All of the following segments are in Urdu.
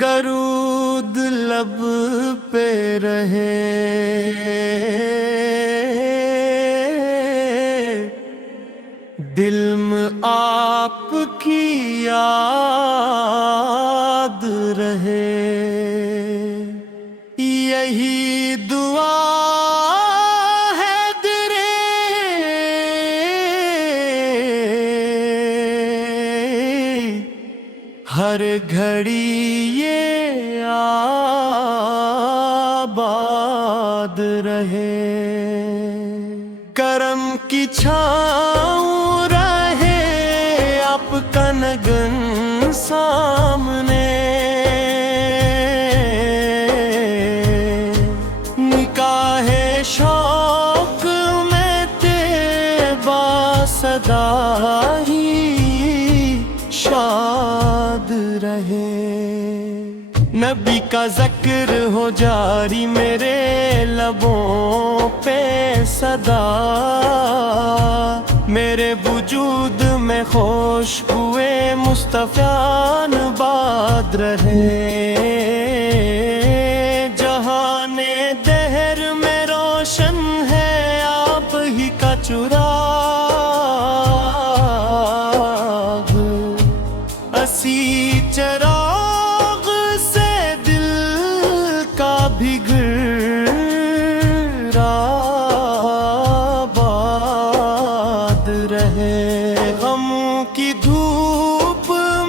درود لب پہ رہے، دل میں آپ کی یاد رہے، یہی دعا ہے درے ہر گھڑی یہ آباد رہے، کرم کی چھاؤں رہے آپ کا نگن سامنے، نکاح شوق میں طیبہ صدا ہی شاد رہے، نبی کا ذکر ہو جاری میرے لبوں پہ صدا، میرے وجود میں خوشبوئے مصطفیان باد رہے، جہان دہر میں روشن ہے آپ ہی کا چراغ، اسی چراغ سے دل کا بگڑا آباد رہے، غموں کی دھوپ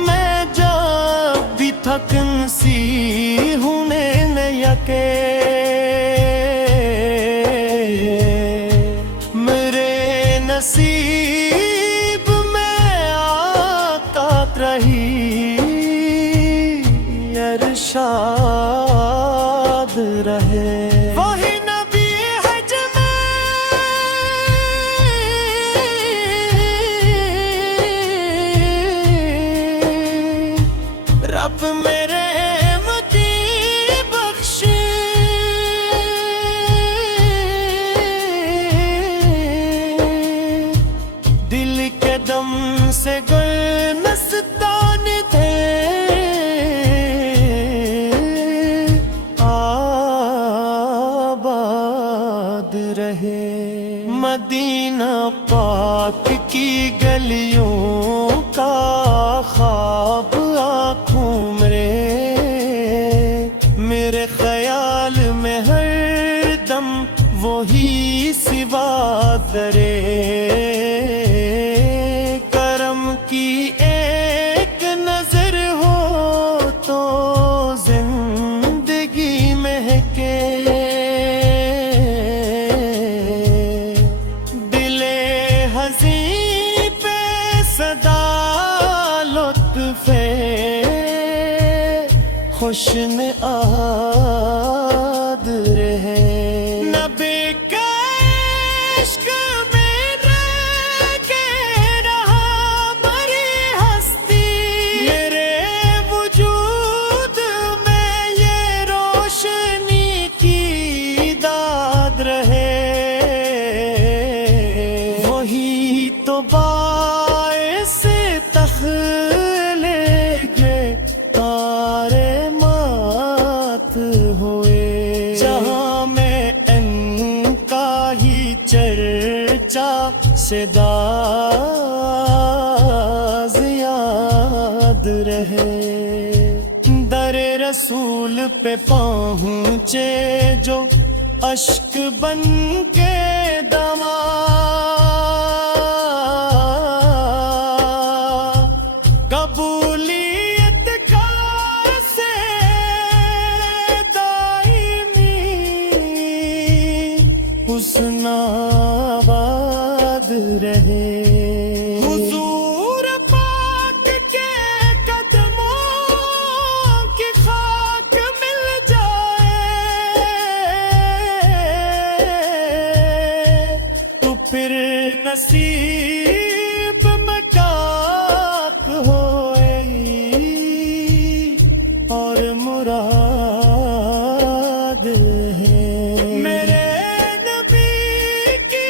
میں جب بھی تھکن سی ہونے یکے، میرے نصیب میں آقا رہی ارشاد رہے، وہی نبی ہے رب میرے متی بخشے، دل کے دم سے گل نستان تھے، آباد رہے، مدینہ پاک کی گلیوں کا خواب آنکھوں میرے خیال میں ہر دم وہی سوا درے، کرم کی ایک نظر ہو تو زندگی مہکے، دل حزین پہ صدا لطف خوشن آد رہے، نبی کا عشق میں رہ کے رہا بڑی ہستی، میرے وجود میں یہ روشنی کی داد رہے، وہی تو باعث تخلیق تارے ہوئے، جہاں میں ان کا ہی چرچا صداز یاد رہے، در رسول پہ پہنچے جو اشک بن کے دماغ، قبولیت کا سے حسن آباد رہے، حضور پاک کے قدموں کی خاک مل جائے تو پھر نصیب میں کاک ہوئے اور مراد ہے، میرے نبی کی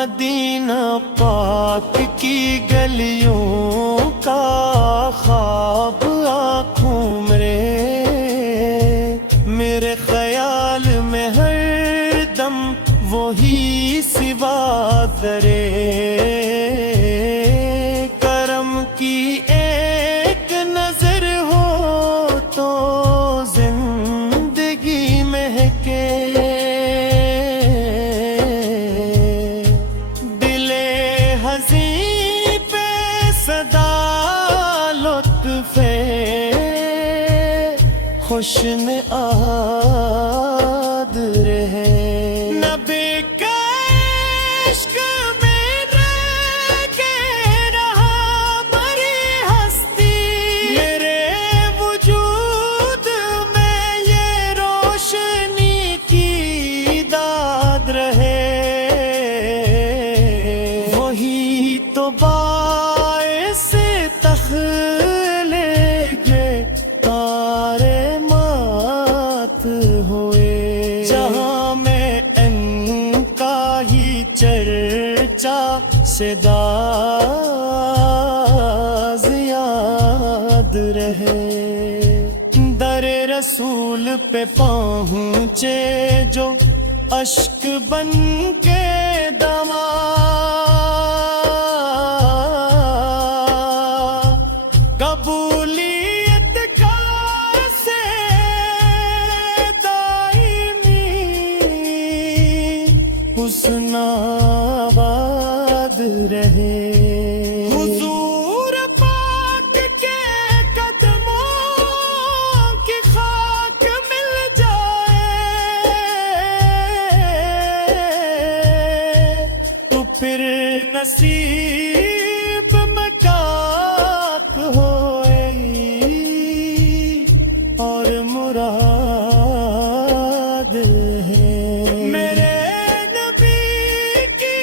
مدینہ پاک کی گلیوں کا خواب آنکھوں میرے خیال میں ہر دم وہی سوا درے کرم کی ایک نظر ہو تو زندگی مہکے دل حزین پہ صدا لطف خوشن آد رہے نبی کا عشق میں رہ کے رہا بری ہستی میرے وجود میں یہ روشنی کی داد رہے وہی تو باعث تخلیق تارے مات ہوئے جہاں میں ان کا ہی چرچا صداز یاد رہے در رسول پہ پہنچے جو اشک بن کے دماغ قبولیت کا سے دائمی حسن آباد رہے حضور پاک کے قدموں کی خاک مل جائے تو پھر نصیب میں کاک ہوئے اور مراد ہے میرے نبی کی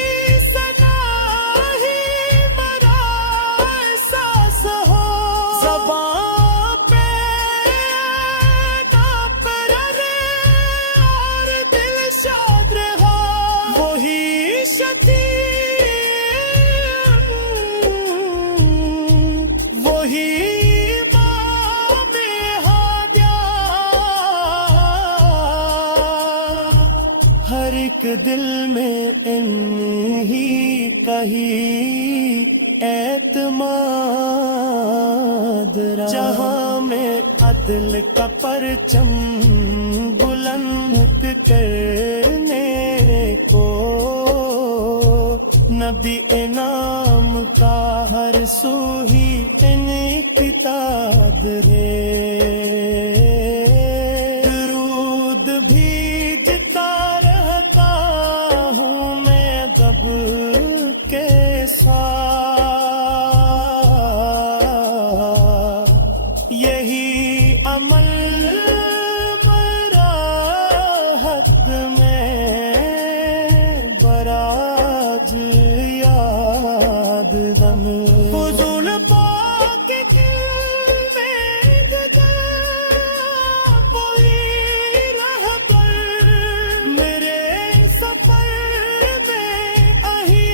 ثنا ہی مرا احساس ہو زباں پہ ناپ رہے اور دل شاد رہا وہی وہی امام ہادیہ ہر ایک دل میں انہی کا ہی اعتماد رہا جہاں میں عدل کا پرچم بلند کرنے کو نبی انعام کا ہر سو ہی انقطاع رے درود بھیجتا رہتا ہوں میں جب کے ساتھ یہی عمل میرا حق میں براج یاد غم فضول پاک دل میں ددا وہی رہبر میرے سفر میں اہی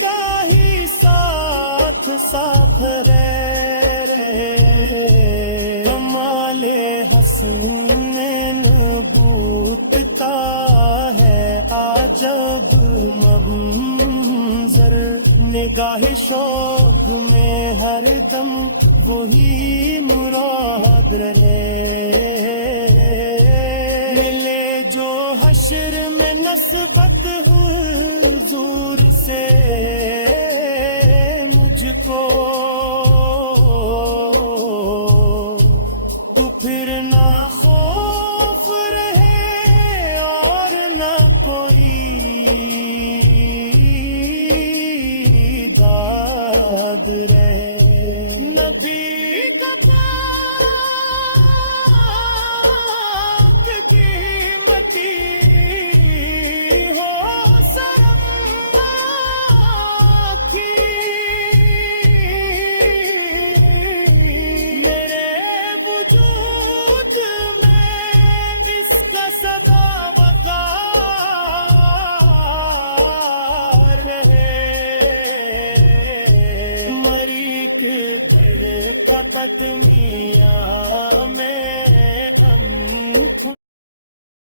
کا ہی ساتھ ساتھ رہے کمال حسن نبوت کا ہے عجب منظر نگاہ شوق میں ہر دم وہی مراد رہے ملے جو حشر میں نسبت حضور سے مجھ کو تو پھر نہ خوف رہے اور نہ کوئی داد رہے نبی کا پاک قیمتی ہو سرم محبت میں